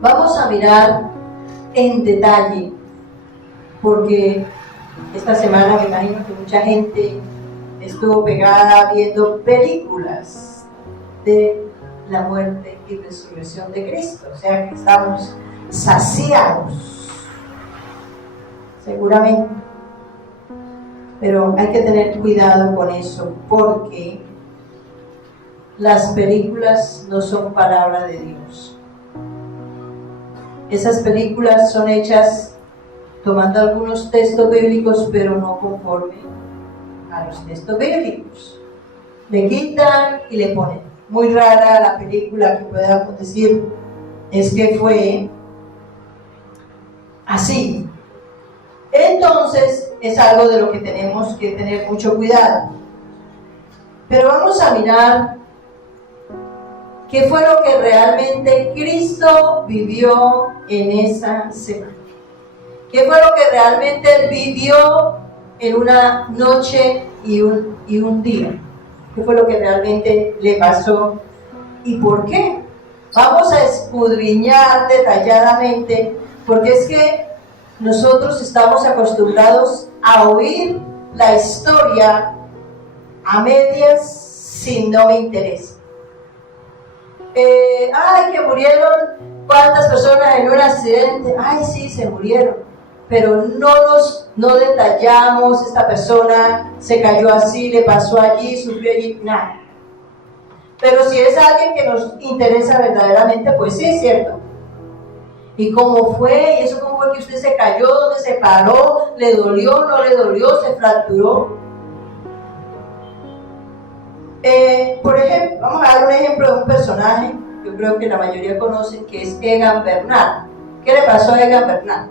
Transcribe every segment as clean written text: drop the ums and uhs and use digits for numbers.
Vamos a mirar en detalle, porque esta semana me imagino que mucha gente estuvo pegada viendo películas de la muerte y resurrección de Cristo, o sea que estamos saciados, seguramente. Pero hay que tener cuidado con eso, porque las películas no son palabra de Dios. Esas películas son hechas tomando algunos textos bíblicos, pero no conforme a los textos bíblicos. Le quitan y le ponen. Muy rara la película que podamos decir es que fue así. Entonces es algo de lo que tenemos que tener mucho cuidado. Pero vamos a mirar qué fue lo que realmente Cristo vivió en esa semana. ¿Qué fue lo que realmente Él vivió en una noche y un día? ¿Qué fue lo que realmente le pasó y por qué? Vamos a escudriñar detalladamente, porque es que nosotros estamos acostumbrados a oír la historia a medias si no me interesa. Ay, que murieron cuántas personas en un accidente. Ay, sí, se murieron. Pero no detallamos, esta persona se cayó así, le pasó allí, sufrió allí, nada. Pero si es alguien que nos interesa verdaderamente, pues sí, es cierto. ¿Y cómo fue? ¿Y eso cómo fue que usted se cayó? ¿Dónde se paró? ¿Le dolió? ¿No le dolió? ¿Se fracturó? Por ejemplo, vamos a dar un ejemplo de un personaje que yo creo que la mayoría conocen, que es Egan Bernal. ¿Qué le pasó a Egan Bernal?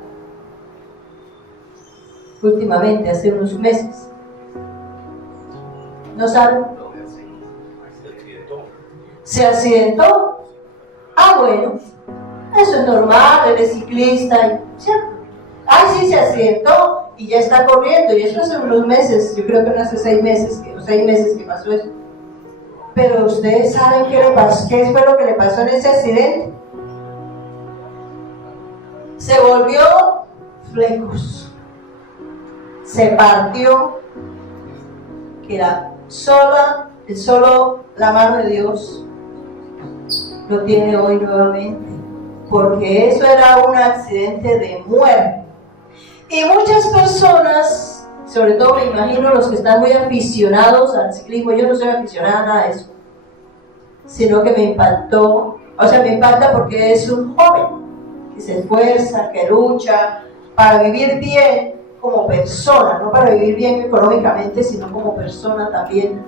Últimamente, hace unos meses. ¿No saben? ¿Se accidentó? Ah, bueno, eso es normal, él es ciclista, ¿cierto? Ay, sí, se accidentó y ya está corriendo, y eso hace unos meses, yo creo que no hace 6 meses que pasó eso. Pero ustedes saben qué fue lo que le pasó en ese accidente. Se volvió flecos, se partió, que era solo la mano de Dios lo tiene hoy nuevamente, porque eso era un accidente de muerte. Y muchas personas, sobre todo me imagino los que están muy aficionados al ciclismo, yo no soy aficionada a nada de eso, sino que me impactó, me impacta porque es un joven que se esfuerza, que lucha para vivir bien como persona, no para vivir bien económicamente, sino como persona también,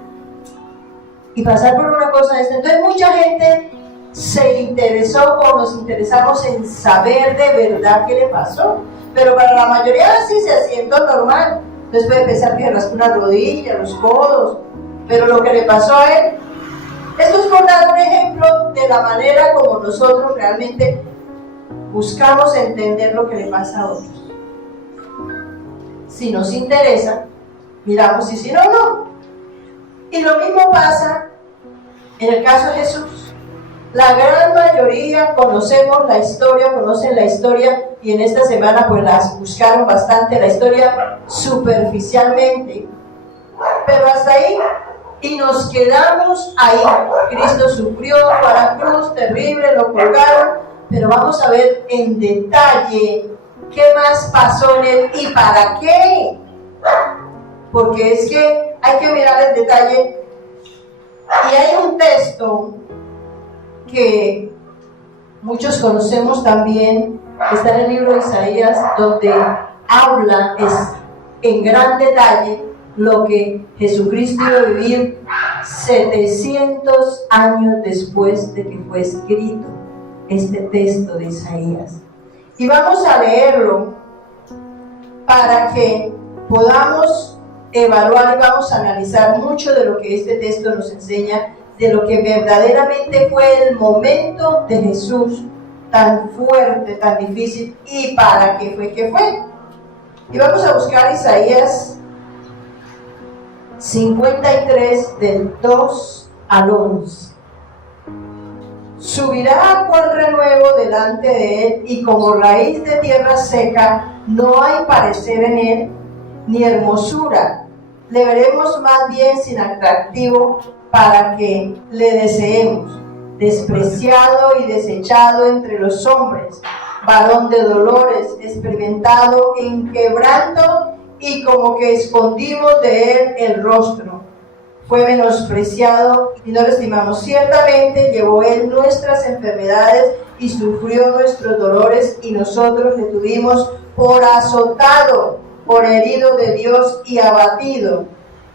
y pasar por una cosa de esta. Entonces mucha gente se interesó, o nos interesamos en saber de verdad qué le pasó, pero para la mayoría sí se accidentó normal. Entonces puede pensar que se raspó una rodilla, los codos, pero lo que le pasó a él, esto es por dar un ejemplo de la manera como nosotros realmente buscamos entender lo que le pasa a otros. Si nos interesa, miramos, y si no, no. Y lo mismo pasa en el caso de Jesús. La gran mayoría conocen la historia, y en esta semana pues las buscaron bastante, la historia superficialmente, pero hasta ahí, y nos quedamos ahí. Cristo sufrió, fue a la cruz, terrible, lo colgaron, pero vamos a ver en detalle qué más pasó en él y para qué, porque es que hay que mirar en detalle. Y hay un texto que muchos conocemos también, está en el libro de Isaías, donde habla en gran detalle lo que Jesucristo iba a vivir 700 años después de que fue escrito este texto de Isaías. Y vamos a leerlo para que podamos evaluar y vamos a analizar mucho de lo que este texto nos enseña, de lo que verdaderamente fue el momento de Jesús, tan fuerte, tan difícil, y para qué fue que fue. Y vamos a buscar Isaías 53 del 2 al 11. Subirá cual renuevo delante de él, y como raíz de tierra seca, no hay parecer en él, ni hermosura. Le veremos más bien sin atractivo para que le deseemos. Despreciado y desechado entre los hombres, varón de dolores, experimentado en quebranto, y como que escondimos de él el rostro. Fue menospreciado y no lo estimamos. Ciertamente llevó él nuestras enfermedades y sufrió nuestros dolores, y nosotros le tuvimos por azotado, por herido de Dios y abatido.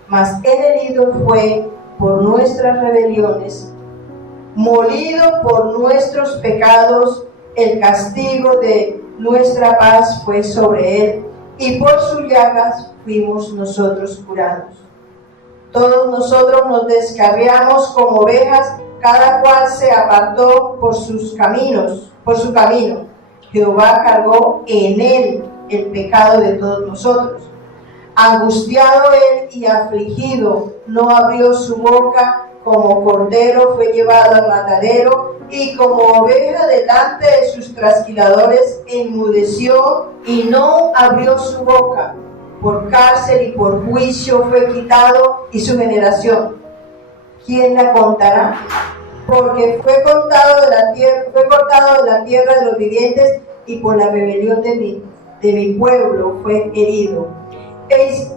Mas él herido fue por nuestras rebeliones, molido por nuestros pecados. El castigo de nuestra paz fue sobre él, y por sus llagas fuimos nosotros curados. Todos nosotros nos descarriamos como ovejas, cada cual se apartó por su camino. Jehová cargó en él el pecado de todos nosotros. Angustiado él y afligido, no abrió su boca. Como cordero fue llevado al matadero, y como oveja delante de sus trasquiladores enmudeció y no abrió su boca. Por cárcel y por juicio fue quitado, y su generación, ¿quién la contará? Porque fue cortado de la tierra de los vivientes, y por la rebelión de mi pueblo fue herido.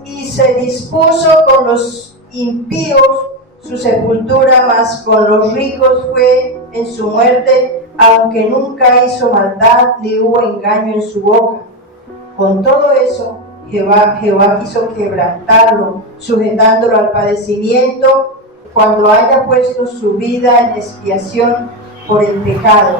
Y se dispuso con los impíos su sepultura, mas con los ricos fue en su muerte, aunque nunca hizo maldad ni hubo engaño en su boca. Con todo eso, Jehová quiso quebrantarlo, sujetándolo al padecimiento, cuando haya puesto su vida en expiación por el pecado.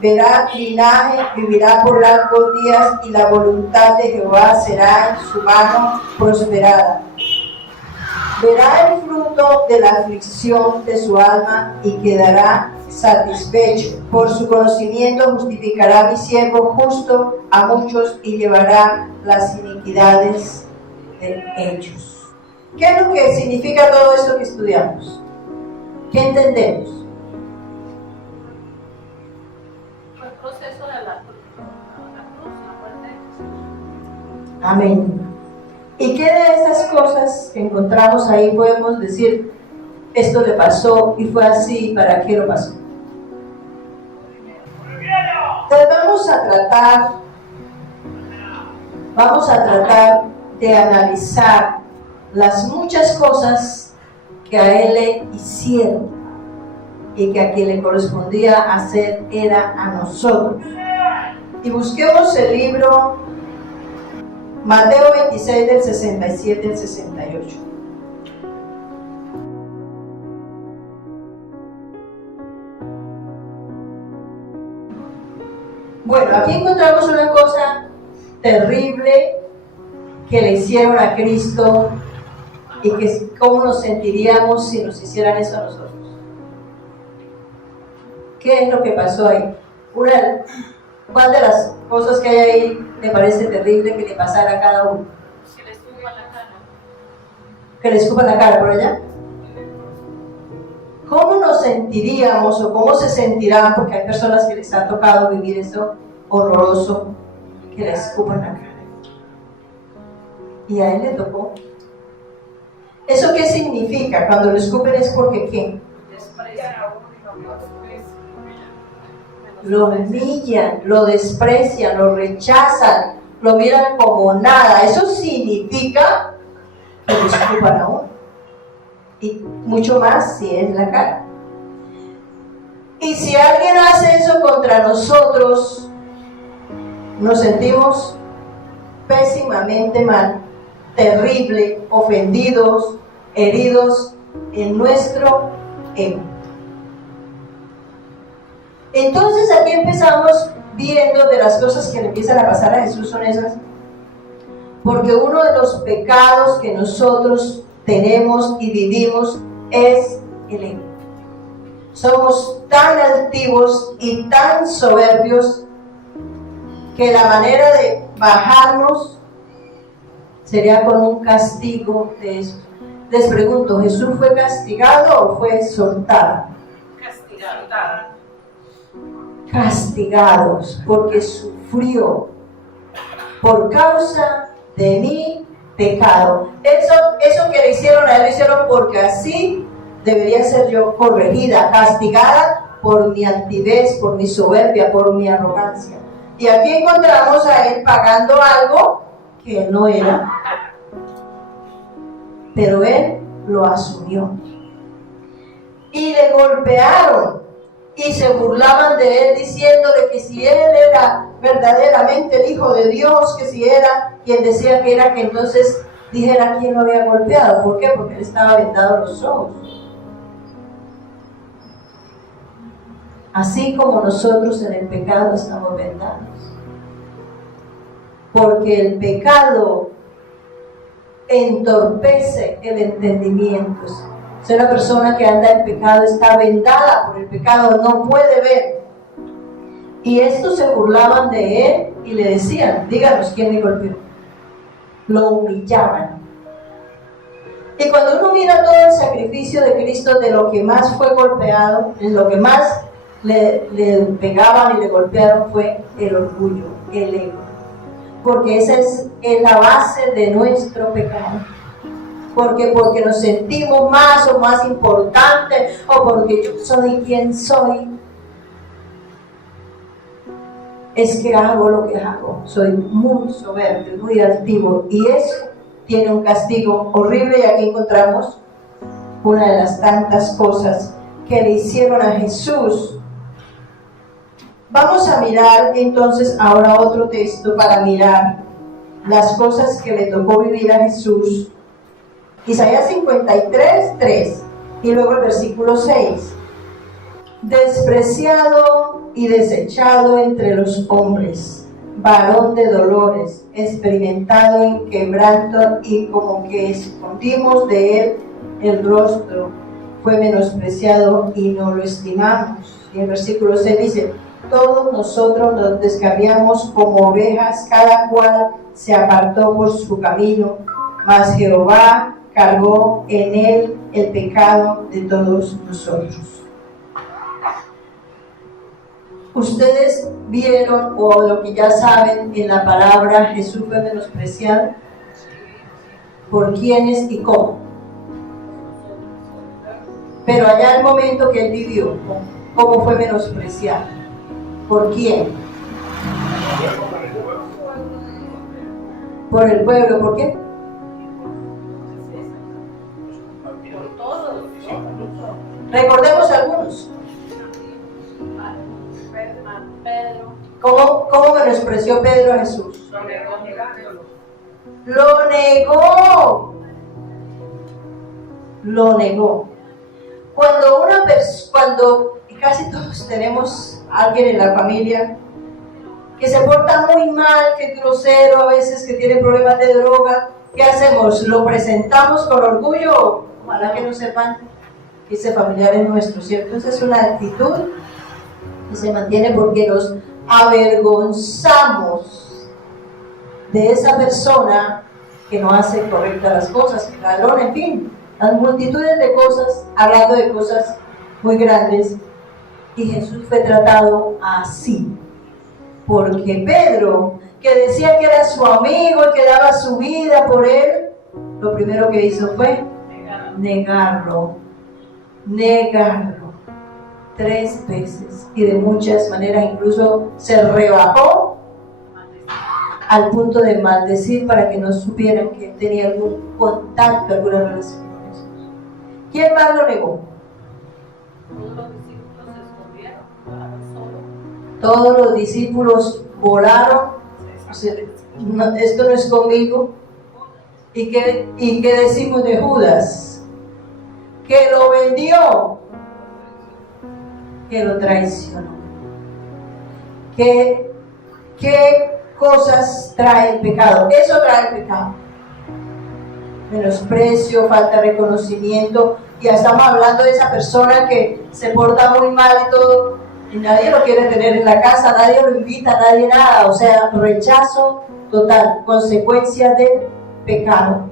Verá linaje, vivirá por largos días, y la voluntad de Jehová será en su mano prosperada. Verá el fruto de la aflicción de su alma, y quedará satisfecho. Por su conocimiento justificará mi siervo justo a muchos, y llevará las iniquidades de ellos. ¿Qué es lo que significa todo esto que estudiamos? ¿Qué entendemos? El proceso de la cruz, la muerte de Jesús. Amén. ¿Y qué de esas cosas que encontramos ahí podemos decir, esto le pasó y fue así, ¿para qué lo pasó? Entonces vamos a tratar de analizar las muchas cosas que a él le hicieron, y que a quien le correspondía hacer era a nosotros. Y busquemos el libro Mateo 26, del 67 al 68. Bueno, aquí encontramos una cosa terrible que le hicieron a Cristo, y que cómo nos sentiríamos si nos hicieran eso a nosotros. ¿Qué es lo que pasó ahí? ¿Cuál de las cosas que hay ahí le parece terrible que le pasara a cada uno? Si le escupan la cara. Que le escupan la cara por allá. ¿Cómo nos sentiríamos, o cómo se sentirán? Porque hay personas que les ha tocado vivir eso horroroso, que le escupan la cara. Y a él le tocó. ¿Eso qué significa? Cuando le escupen es porque ¿qué? Lo humillan, lo desprecian, lo rechazan, lo miran como nada. Eso significa que le escupan a uno. Y mucho más si es la cara. Y si alguien hace eso contra nosotros, nos sentimos pésimamente mal, terrible, ofendidos, heridos en nuestro ego. Entonces aquí empezamos viendo de las cosas que le empiezan a pasar a Jesús son esas, porque uno de los pecados que nosotros tenemos y vivimos es el ego. Somos tan altivos y tan soberbios que la manera de bajarnos sería con un castigo de eso. Les pregunto, ¿Jesús fue castigado o fue soltado? Castigado. castigados, porque sufrió por causa de mi pecado. Eso que le hicieron a él, lo hicieron porque así debería ser yo corregida, castigada por mi altivez, por mi soberbia, por mi arrogancia. Y aquí encontramos a él pagando algo que no era, pero él lo asumió. Y le golpearon y se burlaban de él, diciéndole que si él era verdaderamente el Hijo de Dios, que si era quien decía que era, que entonces dijera quién lo había golpeado. ¿Por qué? Porque él estaba vendado los ojos. Así como nosotros en el pecado estamos vendados. Porque el pecado entorpece el entendimiento. Si una persona que anda en pecado está vendada por el pecado, no puede ver. Y estos se burlaban de él y le decían, díganos quién le golpeó. Lo humillaban. Y cuando uno mira todo el sacrificio de Cristo, de lo que más fue golpeado, en lo que más le pegaban y le golpearon, fue el orgullo, el ego. Porque esa es la base de nuestro pecado. Porque nos sentimos más o más importantes, o porque yo soy quien soy, es que hago lo que hago. Soy muy soberbio, muy altivo, y eso tiene un castigo horrible. Y aquí encontramos una de las tantas cosas que le hicieron a Jesús. Vamos a mirar entonces ahora otro texto para mirar las cosas que le tocó vivir a Jesús. Isaías 53:3 y luego el versículo 6. Despreciado y desechado entre los hombres, varón de dolores, experimentado en quebranto, y como que escondimos de él el rostro, fue menospreciado y no lo estimamos. Y el versículo 6 dice: todos nosotros nos descarriamos como ovejas, cada cual se apartó por su camino, mas Jehová cargó en él el pecado de todos nosotros. Ustedes vieron, o lo que ya saben, en la palabra, Jesús fue menospreciado. ¿Por quiénes y cómo? Pero allá el momento que él vivió, ¿cómo fue menospreciado? ¿Por quién? Por el pueblo. ¿Por qué? Recordemos algunos. ¿Cómo menospreció Pedro a Jesús? Lo negó. Lo negó. Cuando casi todos tenemos a alguien en la familia que se porta muy mal, que es grosero a veces, que tiene problemas de droga, ¿qué hacemos? ¿Lo presentamos con orgullo? Ojalá que no sepan que ese familiar es nuestro, ¿cierto? Esa es una actitud que se mantiene porque nos avergonzamos de esa persona que no hace correctas las cosas, que ladrón, en fin, las multitudes de cosas, hablando de cosas muy grandes. Y Jesús fue tratado así, porque Pedro, que decía que era su amigo y que daba su vida por él, lo primero que hizo fue negarlo 3 veces, y de muchas maneras. Incluso se rebajó al punto de maldecir para que no supieran que tenía algún contacto, alguna relación con Jesús. ¿Quién más lo negó? Todos los discípulos volaron. Esto no es conmigo. ¿Y qué decimos de Judas? Que lo vendió, que lo traicionó. ¿Qué cosas trae el pecado? Eso trae el pecado. Menosprecio, falta de reconocimiento. Ya estamos hablando de esa persona que se porta muy mal y todo, y nadie lo quiere tener en la casa, nadie lo invita, nadie nada. O sea, rechazo total, consecuencia del pecado.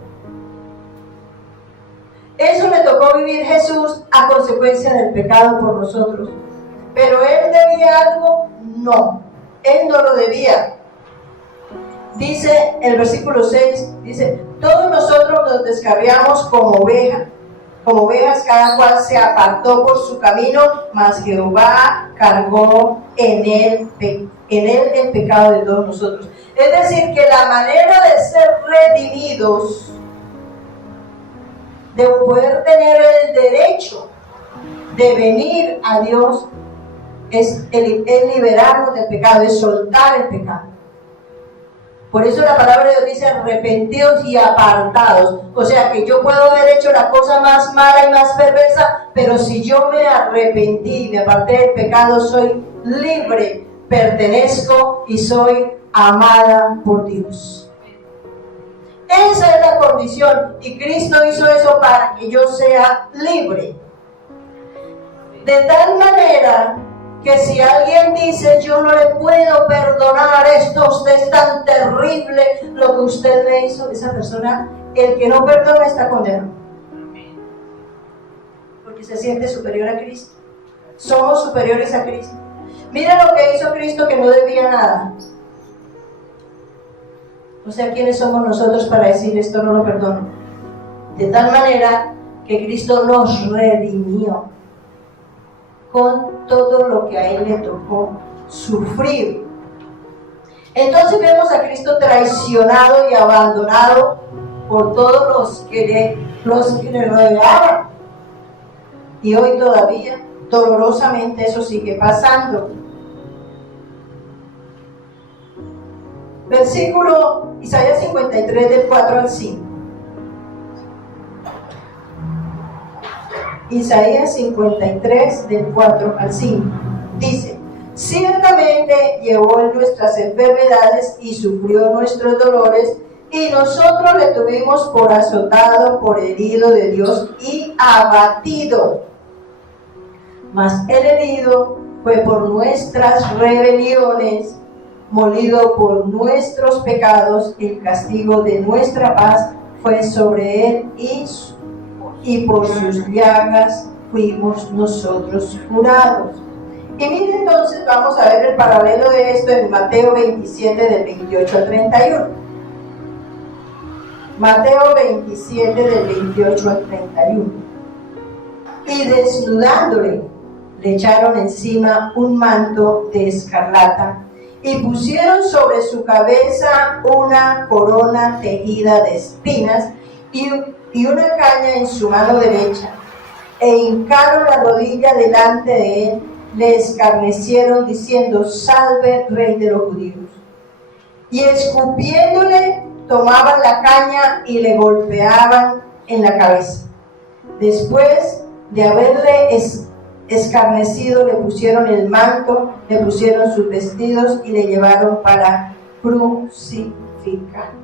Eso le tocó vivir Jesús a consecuencia del pecado por nosotros. Pero él debía algo, no. Él no lo debía. Dice el versículo 6, dice, todos nosotros nos descarriamos como ovejas, cada cual se apartó por su camino, mas Jehová cargó en él el pecado de todos nosotros. Es decir, que la manera de ser redimidos, de poder tener el derecho de venir a Dios, es liberarnos del pecado, es soltar el pecado. Por eso la palabra de Dios dice arrepentidos y apartados. O sea que yo puedo haber hecho la cosa más mala y más perversa, pero si yo me arrepentí y me aparté del pecado, soy libre, pertenezco y soy amada por Dios. Esa es la condición, y Cristo hizo eso para que yo sea libre. De tal manera que si alguien dice, yo no le puedo perdonar esto, usted es tan terrible lo que usted me hizo, esa persona, el que no perdona está condenado. Porque se siente superior a Cristo. Somos superiores a Cristo. Mira lo que hizo Cristo, que no debía nada. O sea, ¿quiénes somos nosotros para decir esto no lo perdono? De tal manera que Cristo nos redimió con todo lo que a Él le tocó sufrir. Entonces vemos a Cristo traicionado y abandonado por todos los que le rodeaban. Y hoy todavía, dolorosamente, eso sigue pasando. Versículo Isaías 53 del 4 al 5. Isaías 53 del 4 al 5 dice, ciertamente llevó en nuestras enfermedades y sufrió nuestros dolores, y nosotros le tuvimos por azotado, por herido de Dios y abatido. Mas el herido fue por nuestras rebeliones, molido por nuestros pecados, el castigo de nuestra paz fue sobre él, y por sus llagas fuimos nosotros curados. Y miren, entonces vamos a ver el paralelo de esto en Mateo 27 del 28 al 31. Mateo 27 del 28 al 31. Y desnudándole, le echaron encima un manto de escarlata y pusieron sobre su cabeza una corona tejida de espinas y una caña en su mano derecha, e hincaron la rodilla delante de él, le escarnecieron diciendo, salve, rey de los judíos. Y escupiéndole, tomaban la caña y le golpeaban en la cabeza. Después de haberle escarnecido, le pusieron el manto, le pusieron sus vestidos y le llevaron para crucificar.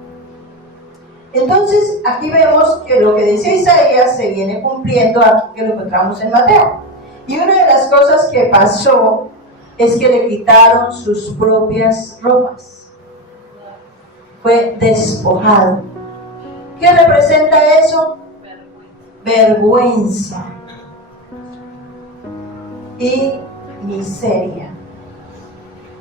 Entonces, aquí vemos que lo que dice Isaías se viene cumpliendo aquí, que lo encontramos en Mateo. Y una de las cosas que pasó es que le quitaron sus propias ropas. Fue despojado. ¿Qué representa eso? Vergüenza y miseria.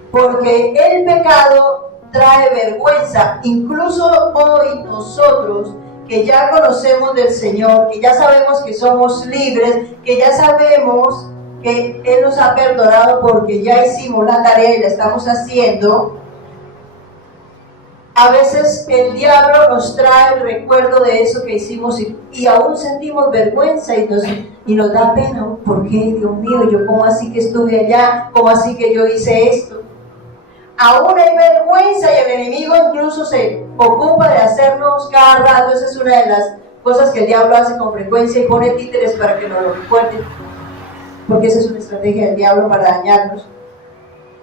Porque el pecado trae vergüenza. Incluso hoy nosotros que ya conocemos del Señor, que ya sabemos que somos libres, que ya sabemos que Él nos ha perdonado porque ya hicimos la tarea y la estamos haciendo, a veces el diablo nos trae el recuerdo de eso que hicimos y aún sentimos vergüenza y nos da pena. ¿Por qué, Dios mío? ¿Yo cómo así que estuve allá? ¿Cómo así que yo hice esto? Aún hay vergüenza y el enemigo incluso se ocupa de hacernos cada rato. Esa es una de las cosas que el diablo hace con frecuencia y pone títeres para que nos lo recuerden, porque esa es una estrategia del diablo para dañarnos.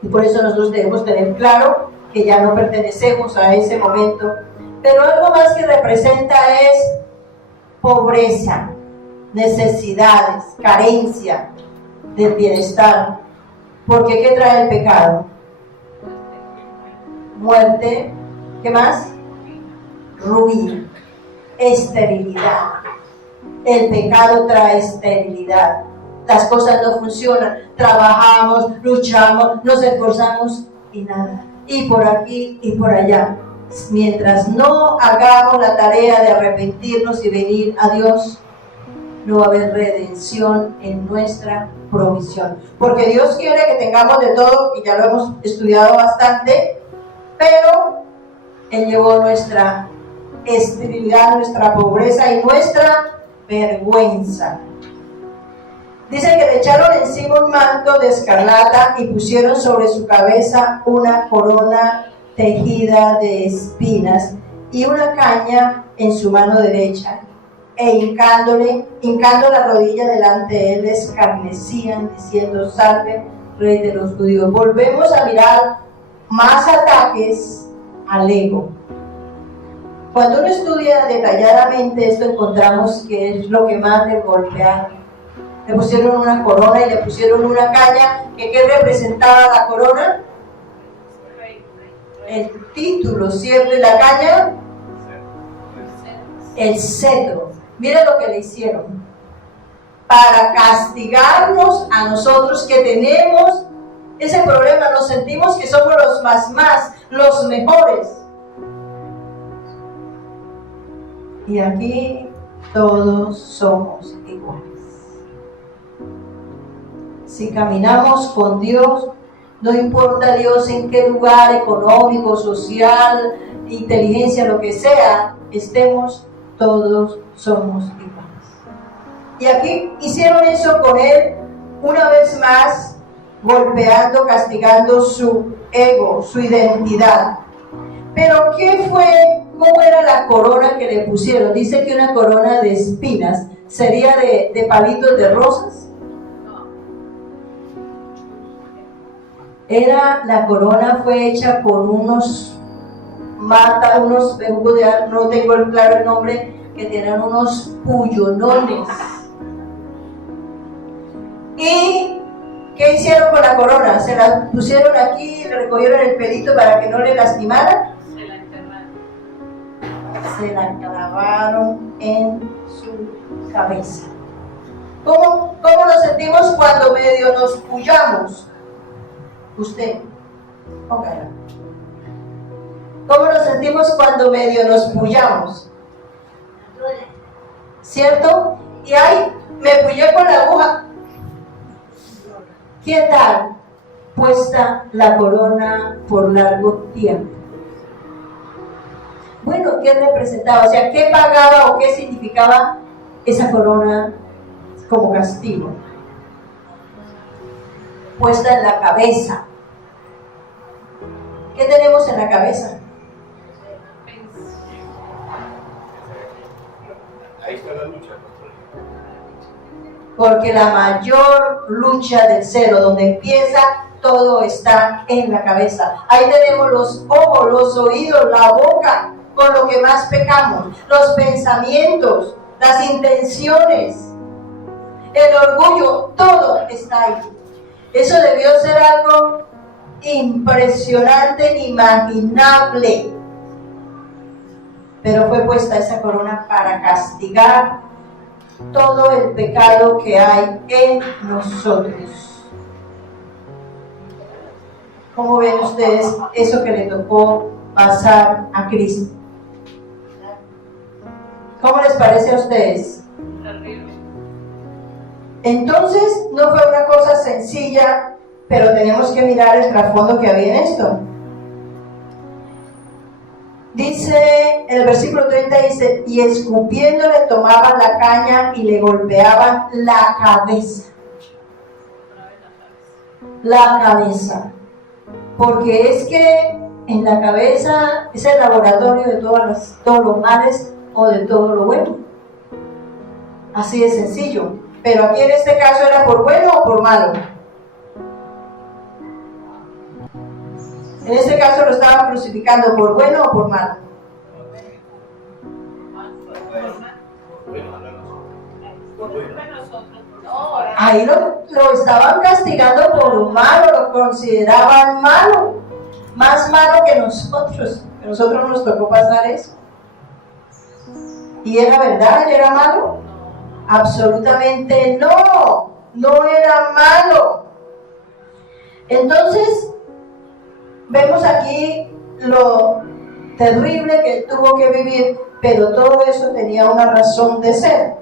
Y por eso nosotros debemos tener claro que ya no pertenecemos a ese momento. Pero algo más que representa es pobreza, necesidades, carencia del bienestar. Porque ¿qué trae el pecado? Muerte, ¿qué más? Ruina, esterilidad. El pecado trae esterilidad. las cosas no funcionan, trabajamos, luchamos, nos esforzamos y nada, y por aquí y por allá. Mientras no hagamos la tarea de arrepentirnos y venir a Dios, no va a haber redención en nuestra provisión. Porque Dios quiere que tengamos de todo, y ya lo hemos estudiado bastante, pero Él llevó nuestra esterilidad, nuestra pobreza y nuestra vergüenza. Dice que le echaron encima un manto de escarlata y pusieron sobre su cabeza una corona tejida de espinas y una caña en su mano derecha, e hincando la rodilla delante de él, le escarnecían diciendo: salve, Rey de los judíos. Volvemos a mirar más ataques al ego. Cuando uno estudia detalladamente esto, encontramos que es lo que más le golpearon. Le pusieron una corona y le pusieron una caña. ¿Qué representaba la corona? El título, ¿cierto? Y la caña, el cetro. Mira lo que le hicieron. Para castigarnos a nosotros que tenemos ese problema, nos sentimos que somos los más, los mejores. Y aquí todos somos iguales. Si caminamos con Dios, no importa Dios en qué lugar económico, social, inteligencia, lo que sea, estemos, todos somos iguales. Y aquí hicieron eso con él una vez más, golpeando, castigando su ego, su identidad. Pero ¿qué fue? ¿Cómo era la corona que le pusieron? Dice que una corona de espinas. ¿Sería de palitos de rosas? La corona fue hecha con unos no tengo claro el nombre, que tenían unos pullonones. ¿Y qué hicieron con la corona? Se la pusieron aquí, le recogieron el pelito para que no le lastimara. Se la enterraron. Se la clavaron en su cabeza. ¿Cómo nos sentimos cuando medio nos pullamos? Usted, póngala. ¿Cómo nos sentimos cuando medio nos pullamos? ¿Cierto? Y ahí me pullé con la aguja. ¿Qué tal? Puesta la corona por largo tiempo. Bueno, ¿qué representaba? O sea, ¿qué pagaba o qué significaba esa corona como castigo? Puesta en la cabeza. ¿Qué tenemos en la cabeza? Ahí está la lucha. Porque la mayor lucha del cero, donde empieza, todo está en la cabeza. Ahí tenemos los ojos, los oídos, la boca, con lo que más pecamos, los pensamientos, las intenciones, el orgullo, todo está ahí. Eso debió ser algo impresionante, inimaginable. Pero fue puesta esa corona para castigar todo el pecado que hay en nosotros. ¿Cómo ven ustedes eso que le tocó pasar a Cristo? ¿Cómo les parece a ustedes? Terrible. Entonces, no fue una cosa sencilla, pero tenemos que mirar el trasfondo que había en esto. Dice, en el versículo 30 dice: y escupiéndole tomaban la caña y le golpeaban la cabeza. La cabeza. Porque es que en la cabeza es el laboratorio de todos los males o de todo lo bueno. Así de sencillo. Pero aquí en este caso era por bueno o por malo. En este caso lo estaban crucificando por bueno o por malo. Ahí lo estaban castigando por malo, lo consideraban malo, más malo que nosotros. A nosotros nos tocó pasar eso. ¿Y era verdad? ¿Era malo? Absolutamente no. no era malo. Entonces, vemos aquí lo terrible que él tuvo que vivir, pero todo eso tenía una razón de ser.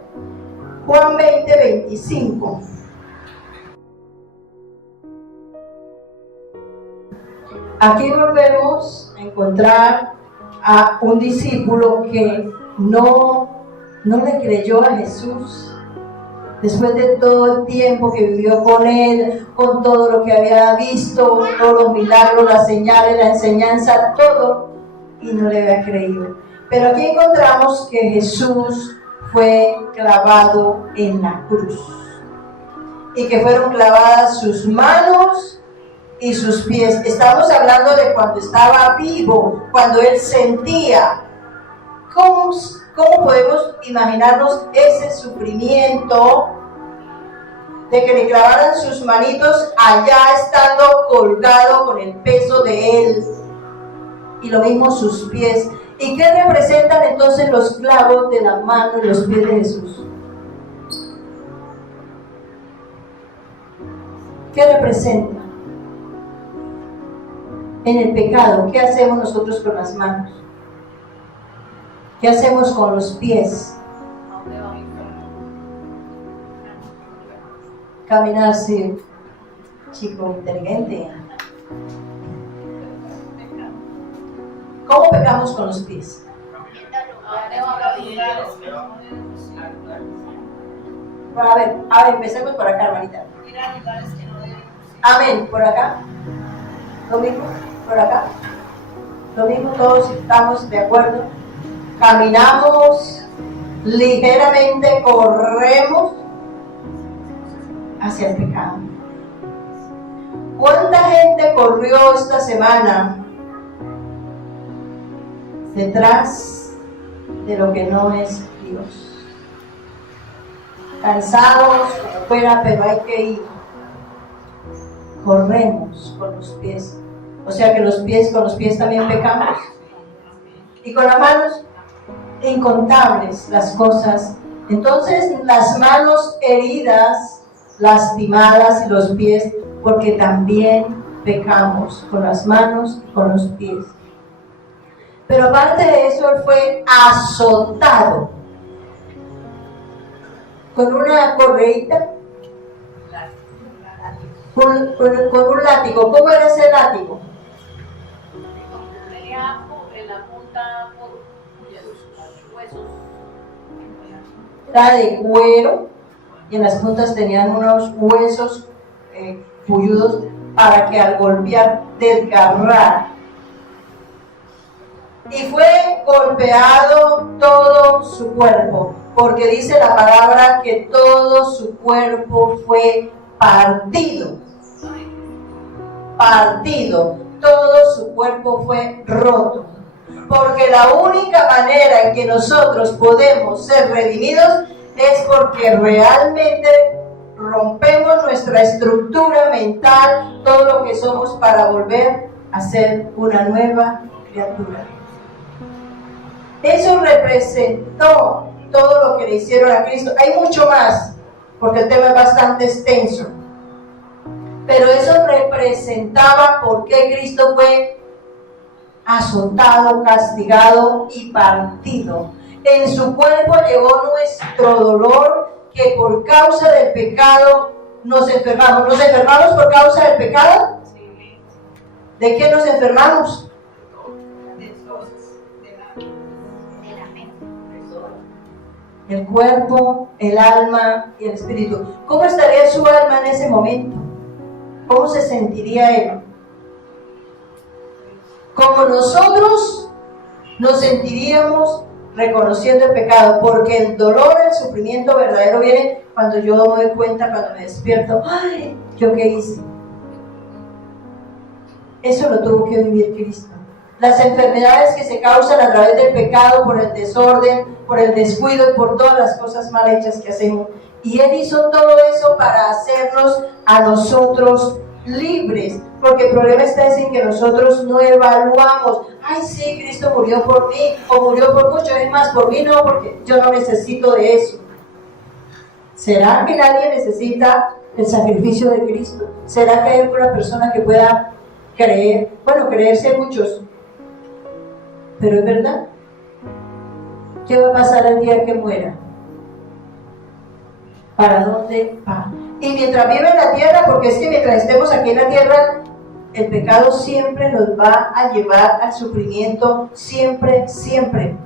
Juan 20:25. Aquí volvemos a encontrar a un discípulo que no le creyó a Jesús. Después de todo el tiempo que vivió con él, con todo lo que había visto, todos los milagros, las señales, la enseñanza, todo, y no le había creído. Pero aquí encontramos que Jesús fue clavado en la cruz y que fueron clavadas sus manos y sus pies. Estamos hablando de cuando estaba vivo, cuando él sentía. ¿Cómo podemos imaginarnos ese sufrimiento de que le clavaran sus manitos allá estando colgado con el peso de él? Y lo mismo sus pies. ¿Y qué representan entonces los clavos de la mano y los pies de Jesús? ¿Qué representa? En el pecado, ¿qué hacemos nosotros con las manos? ¿Qué hacemos con los pies? Caminar, sí. Chico inteligente. ¿Cómo pecamos con los pies? A ver, empecemos por acá, hermanita. Amén, por acá. Lo mismo, por acá. Lo mismo, todos estamos de acuerdo. Caminamos ligeramente, corremos hacia el pecado. ¿Cuánta gente corrió esta semana detrás de lo que no es Dios? Cansados, fuera, pero hay que ir. Corremos con los pies. O sea que con los pies también pecamos. Y con las manos, incontables las cosas. Entonces, las manos heridas, lastimadas, y los pies, porque también pecamos con las manos y con los pies. Pero aparte de eso, él fue azotado con una correíta, con un látigo. ¿Cómo era ese látigo? Tenía en la punta huesos. Era de cuero y en las puntas tenían unos huesos puyudos para que al golpear desgarrara. Y fue golpeado todo su cuerpo, porque dice la palabra que todo su cuerpo fue partido. Todo su cuerpo fue roto. Porque la única manera en que nosotros podemos ser redimidos es porque realmente rompemos nuestra estructura mental, todo lo que somos, para volver a ser una nueva criatura. Eso representó todo lo que le hicieron a Cristo. Hay mucho más, porque el tema es bastante extenso. Pero eso representaba por qué Cristo fue azotado, castigado y partido. En su cuerpo llevó nuestro dolor, que por causa del pecado nos enfermamos. ¿Nos enfermamos por causa del pecado? ¿De qué nos enfermamos? El cuerpo, el alma y el espíritu. ¿Cómo estaría su alma en ese momento? ¿Cómo se sentiría él? Como nosotros nos sentiríamos reconociendo el pecado, porque el dolor, el sufrimiento verdadero viene cuando yo me doy cuenta, cuando me despierto. ¡Ay! ¿Yo qué hice? Eso lo tuvo que vivir Cristo. Las enfermedades que se causan a través del pecado, por el desorden, por el descuido y por todas las cosas mal hechas que hacemos. Y Él hizo todo eso para hacernos a nosotros libres, porque el problema está en que nosotros no evaluamos. Ay, sí, Cristo murió por mí, o murió por muchos, es más, por mí no, porque yo no necesito de eso. ¿Será que nadie necesita el sacrificio de Cristo? ¿Será que hay alguna persona que pueda creer? Bueno, creerse muchos, pero es verdad. ¿Qué va a pasar el día que muera? ¿Para dónde va? Y mientras vive en la tierra, porque es que mientras estemos aquí en la tierra, el pecado siempre nos va a llevar al sufrimiento, siempre, siempre.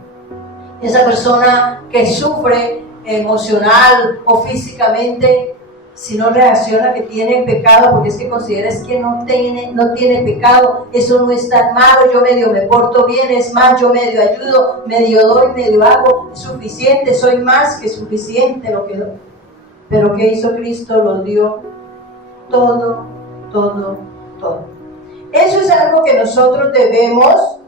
Esa persona que sufre emocional o físicamente, si no reacciona que tiene pecado, porque es que consideras que no tiene pecado, eso no es tan malo, yo medio me porto bien, es más, yo medio ayudo, medio doy, medio hago, suficiente, soy más que suficiente lo que doy. Pero ¿qué hizo Cristo? Lo dio todo, todo, todo. Eso es algo que nosotros debemos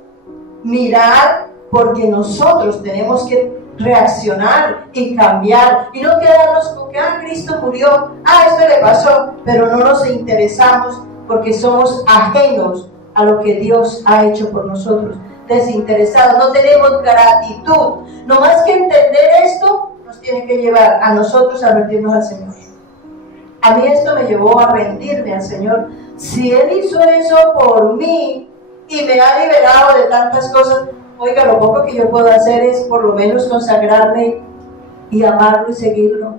mirar, porque nosotros tenemos que reaccionar y cambiar y no quedarnos con que Cristo murió, esto le pasó, pero no nos interesamos porque somos ajenos a lo que Dios ha hecho por nosotros, desinteresados, no tenemos gratitud. No más que entender esto nos tiene que llevar a nosotros a rendirnos al Señor. A mí esto me llevó a rendirme al Señor. Si Él hizo eso por mí y me ha liberado de tantas cosas, oiga, lo poco que yo puedo hacer es por lo menos consagrarme y amarlo y seguirlo.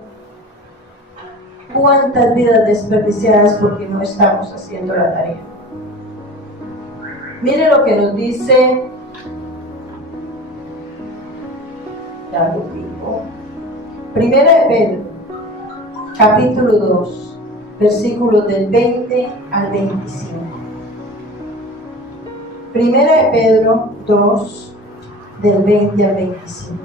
¿Cuántas vidas desperdiciadas porque no estamos haciendo la tarea? Mire lo que nos dice, ya lo digo, Primera de Pedro, capítulo 2, versículos del 20 al 25. Primera de Pedro 2, del 20 al 25.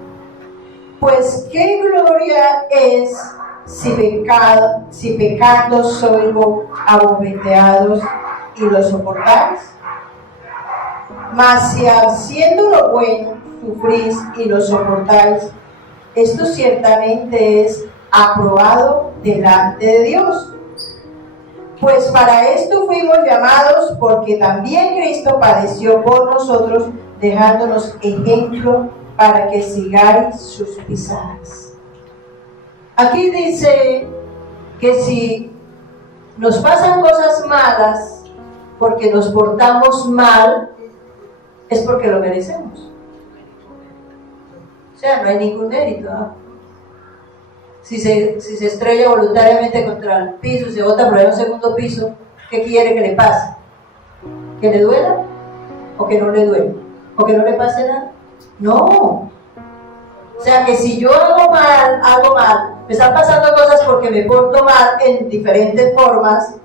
Pues qué gloria es si pecando sois aboveteados y lo soportáis. Mas si haciendo lo bueno sufrís y lo soportáis, esto ciertamente es aprobado delante de Dios. Pues para esto fuimos llamados, porque también Cristo padeció por nosotros, dejándonos ejemplo para que sigáis sus pisadas. Aquí dice que si nos pasan cosas malas porque nos portamos mal, es porque lo merecemos. O sea, no hay ningún mérito, ¿no? Si se estrella voluntariamente contra el piso, se bota por ahí un segundo piso, ¿qué quiere que le pase? ¿Que le duela? ¿O que no le duele? ¿O que no le pase nada? No. O sea que si yo hago mal, me están pasando cosas porque me porto mal en diferentes formas,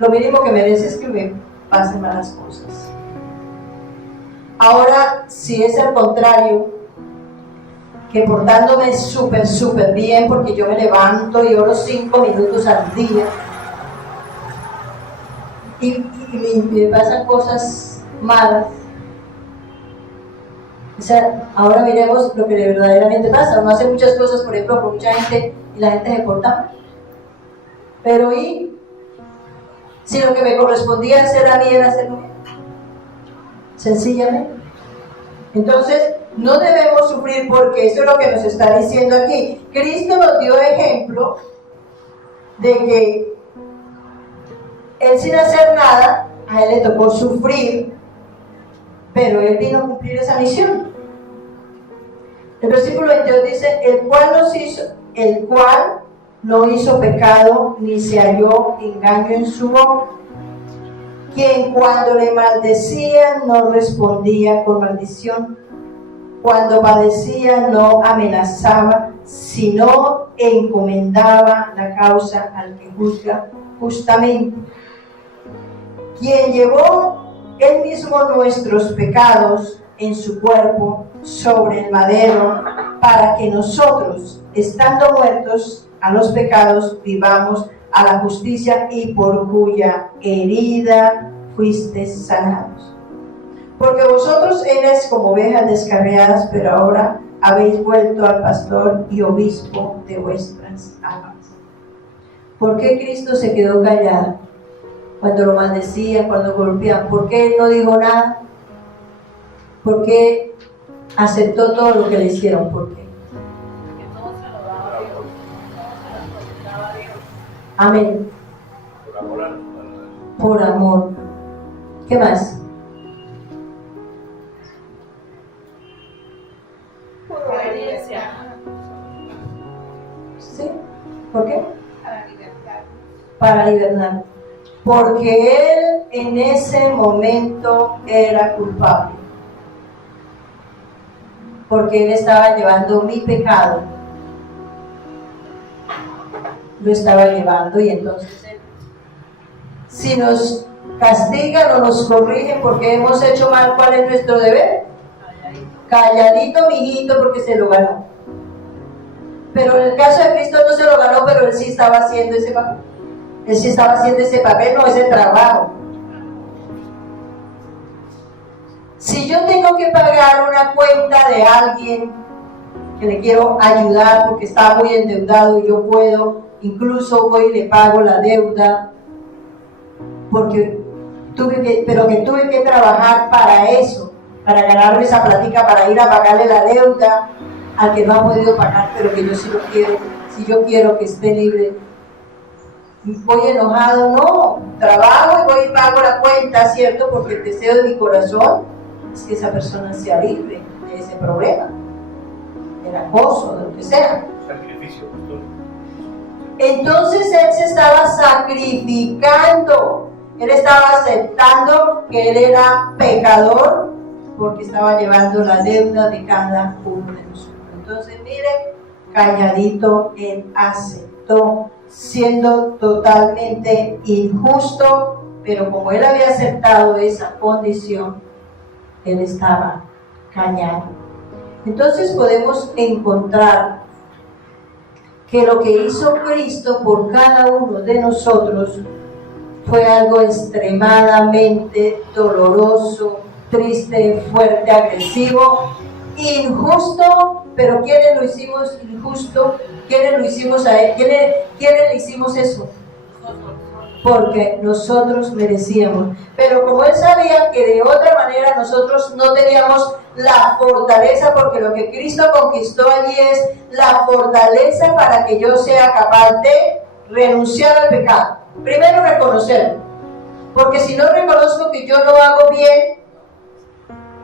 lo mínimo que merece es que me pasen malas cosas. Ahora, si es al contrario, que portándome súper bien, porque yo me levanto y oro 5 minutos al día, y me pasan cosas malas. O sea, ahora miremos lo que verdaderamente pasa. Uno hace muchas cosas, por ejemplo, por mucha gente, y la gente se porta mal. Pero ¿y si lo que me correspondía hacer a mí era hacerlo bien? Sencillamente. Entonces, no debemos sufrir, porque eso es lo que nos está diciendo aquí. Cristo nos dio ejemplo de que Él, sin hacer nada, a Él le tocó sufrir, pero Él vino a cumplir esa misión. El versículo 22 dice, el cual no hizo pecado, ni se halló engaño en su boca, quien cuando le maldecían no respondía con maldición, cuando padecía no amenazaba, sino encomendaba la causa al que juzga justamente, quien llevó él mismo nuestros pecados en su cuerpo sobre el madero, para que nosotros, estando muertos a los pecados, vivamos a la justicia, y por cuya herida fuisteis sanados. Porque vosotros erais como ovejas descarriadas, pero ahora habéis vuelto al pastor y obispo de vuestras almas. ¿Por qué Cristo se quedó callado cuando lo maldecían, cuando golpeaban? ¿Por qué Él no dijo nada? ¿Por qué aceptó todo lo que le hicieron? ¿Por qué? Porque todo se lo daba a Dios, todo se lo daba a Dios. Amén. Por amor a Por amor. ¿Qué más? Por obediencia. ¿Sí? ¿Por qué? Para libertad. Para liberar. Porque él en ese momento era culpable. Porque él estaba llevando mi pecado. Lo estaba llevando y entonces él, si nos castigan o nos corrigen porque hemos hecho mal, ¿cuál es nuestro deber? Calladito, mijito, porque se lo ganó. Pero en el caso de Cristo no se lo ganó, pero él sí estaba haciendo ese papel. Él sí estaba haciendo ese papel, no ese trabajo. Si yo tengo que pagar una cuenta de alguien que le quiero ayudar porque está muy endeudado y yo puedo, incluso voy y le pago la deuda, porque tuve que trabajar para eso, para ganarme esa platica, para ir a pagarle la deuda al que no ha podido pagar, pero que yo sí lo quiero, si yo quiero que esté libre. Voy enojado, no, trabajo y voy y pago la cuenta, ¿cierto? Porque el deseo de mi corazón es que esa persona sea libre de ese problema, del acoso, de lo que sea. sacrificio, pastor. Entonces él se estaba sacrificando, él estaba aceptando que él era pecador porque estaba llevando la deuda de cada uno de nosotros. Entonces mire, calladito él aceptó, siendo totalmente injusto, pero como él había aceptado esa condición, él estaba callado. Entonces podemos encontrar que lo que hizo Cristo por cada uno de nosotros fue algo extremadamente doloroso, triste, fuerte, agresivo, injusto, pero ¿quiénes lo hicimos injusto? ¿Quiénes lo hicimos a él? ¿Quiénes le hicimos eso? Porque nosotros merecíamos. Pero como él sabía que de otra manera nosotros no teníamos la fortaleza, porque lo que Cristo conquistó allí es la fortaleza para que yo sea capaz de renunciar al pecado. Primero reconocerlo, porque si no reconozco que yo no hago bien,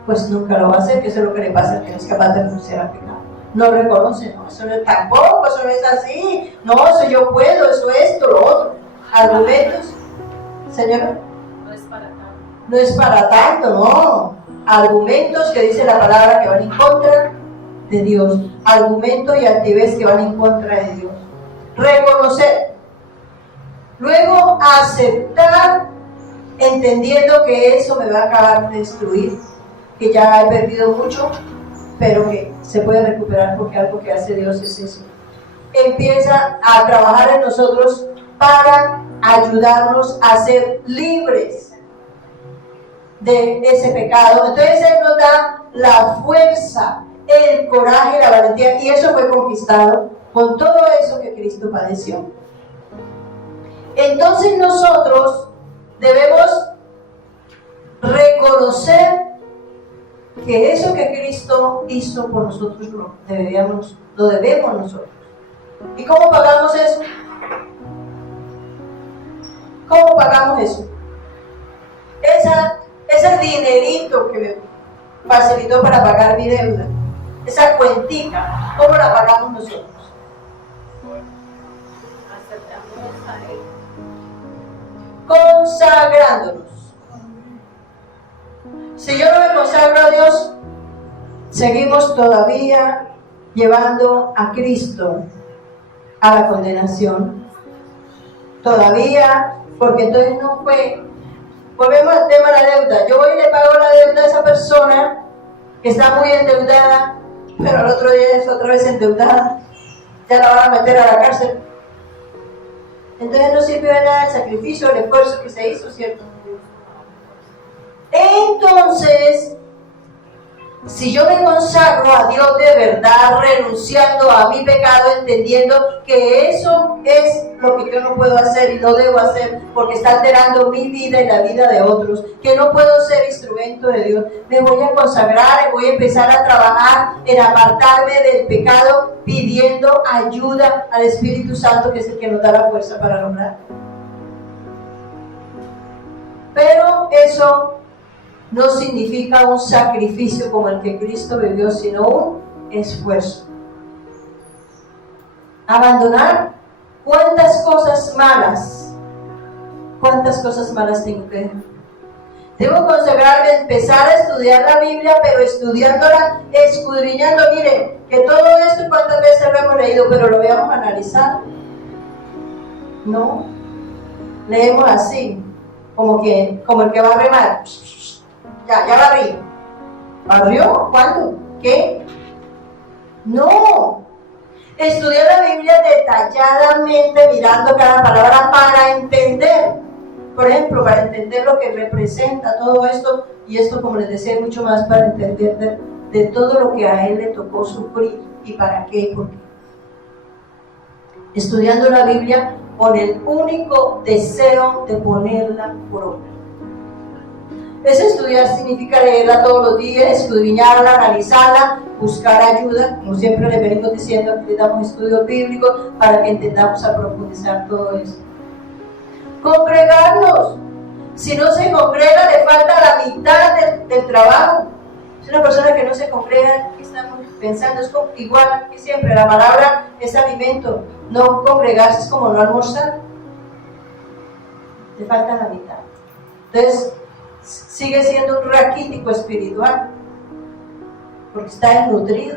pues nunca lo va a hacer, que eso es lo que le pasa, que no es capaz de renunciar al pecado. No reconoce, no, eso no es tampoco, eso no es así, no, eso yo puedo, eso esto, lo otro. Argumentos, señora. No es para tanto. No es para tanto, no. Argumentos que dice la palabra que van en contra de Dios. Argumentos y altivez que van en contra de Dios. Reconocer. Luego aceptar, entendiendo que eso me va a acabar de destruir, que ya he perdido mucho, pero que se puede recuperar porque algo que hace Dios es eso. Empieza a trabajar en nosotros para ayudarnos a ser libres de ese pecado. Entonces Él nos da la fuerza, el coraje, la valentía, y eso fue conquistado con todo eso que Cristo padeció. Entonces nosotros debemos reconocer que eso que Cristo hizo por nosotros lo debemos nosotros. ¿Y cómo pagamos eso? ¿Cómo pagamos eso? Ese dinerito que me facilitó para pagar mi deuda, esa cuentica, ¿cómo la pagamos nosotros? Aceptamos a Él. Consagrándonos. Si yo no me consagro a Dios, seguimos todavía llevando a Cristo a la condenación. Todavía, porque entonces no fue. Volvemos al tema de la deuda. Yo voy y le pago la deuda a esa persona que está muy endeudada, pero al otro día es otra vez endeudada. Ya la van a meter a la cárcel. Entonces no sirve de nada el sacrificio, el esfuerzo que se hizo, ¿cierto? Entonces, si yo me consagro a Dios de verdad, renunciando a mi pecado, entendiendo que eso es lo que yo no puedo hacer y no debo hacer porque está alterando mi vida y la vida de otros, que no puedo ser instrumento mandamiento de Dios. Me voy a consagrar, voy a empezar a trabajar en apartarme del pecado, pidiendo ayuda al Espíritu Santo, que es el que nos da la fuerza para lograr. Pero eso no significa un sacrificio como el que Cristo vivió, sino un esfuerzo. Abandonar cuántas cosas malas tengo que dejar. Debo consagrarme, empezar a estudiar la Biblia, pero estudiándola, escudriñando. Miren, que todo esto cuántas veces lo hemos leído, pero lo habíamos analizado. No, leemos así, como el que va a remar. Ya barrí. ¿Barrió? ¿Cuándo? ¿Qué? No. Estudiar la Biblia detalladamente, mirando cada palabra para entender. Por ejemplo, para entender lo que representa todo esto, y esto, como les decía, mucho más para entender de todo lo que a él le tocó sufrir y para qué y por qué. Estudiando la Biblia con el único deseo de ponerla por obra. Ese estudiar significa leerla todos los días, escudriñarla, analizarla, buscar ayuda. Como siempre les venimos diciendo, que le damos estudios bíblicos para que entendamos a profundizar todo eso. Congregarnos. Si no se congrega, le falta la mitad del trabajo. Si una persona que no se congrega, ¿qué estamos pensando? Es igual que siempre, la palabra es alimento. No congregarse es como no almorzar. Le falta la mitad. Entonces, sigue siendo un raquítico espiritual, porque está desnutrido.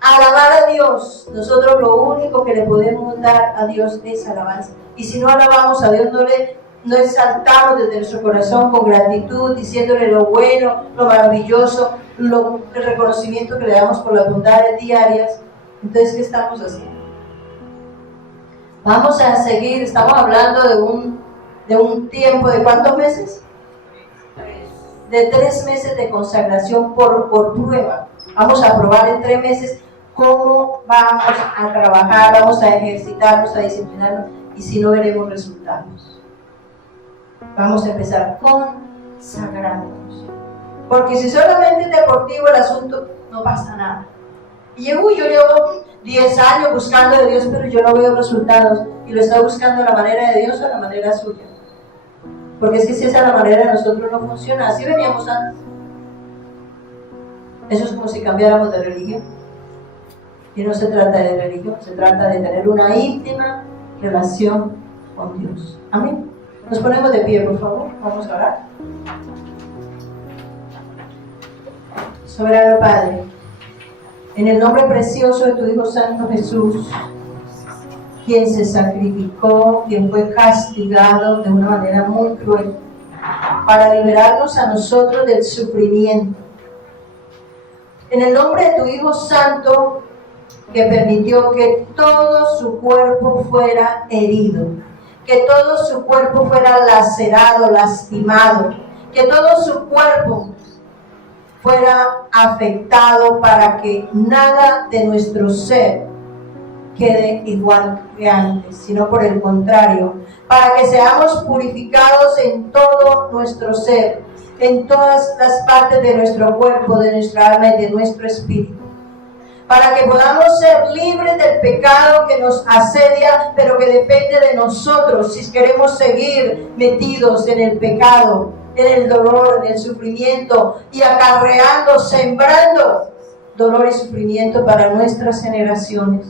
Alabar a Dios, nosotros lo único que le podemos dar a Dios es alabanza. Y si no alabamos a Dios, no exaltamos desde nuestro corazón con gratitud, diciéndole lo bueno, lo maravilloso, el reconocimiento que le damos por las bondades diarias. Entonces, ¿qué estamos haciendo? Vamos a seguir, estamos hablando de un tiempo de ¿cuántos meses? De 3 meses de consagración por prueba. Vamos a probar en 3 meses cómo vamos a trabajar, vamos a ejercitarnos, a disciplinarnos, y si no, veremos resultados. Vamos a empezar consagrándonos. Porque si solamente es deportivo el asunto, no pasa nada. Y yo llevo 10 años buscando de Dios, pero yo no veo resultados. Y lo está buscando a la manera de Dios o a la manera suya. Porque es que si esa es la manera de nosotros, no funciona. Así veníamos antes. Eso es como si cambiáramos de religión. Y no se trata de religión, se trata de tener una íntima relación con Dios. Amén. Nos ponemos de pie, por favor. Vamos a orar. Soberano Padre, en el nombre precioso de tu Hijo Santo Jesús, quien se sacrificó, quien fue castigado de una manera muy cruel, para liberarnos a nosotros del sufrimiento. En el nombre de tu Hijo Santo, que permitió que todo su cuerpo fuera herido, que todo su cuerpo fuera lacerado, lastimado, que todo su cuerpo fuera afectado para que nada de nuestro ser quede igual que antes, sino por el contrario, para que seamos purificados en todo nuestro ser, en todas las partes de nuestro cuerpo, de nuestra alma y de nuestro espíritu, para que podamos ser libres del pecado que nos asedia, pero que depende de nosotros si queremos seguir metidos en el pecado, en el dolor, en el sufrimiento y acarreando, sembrando dolor y sufrimiento para nuestras generaciones.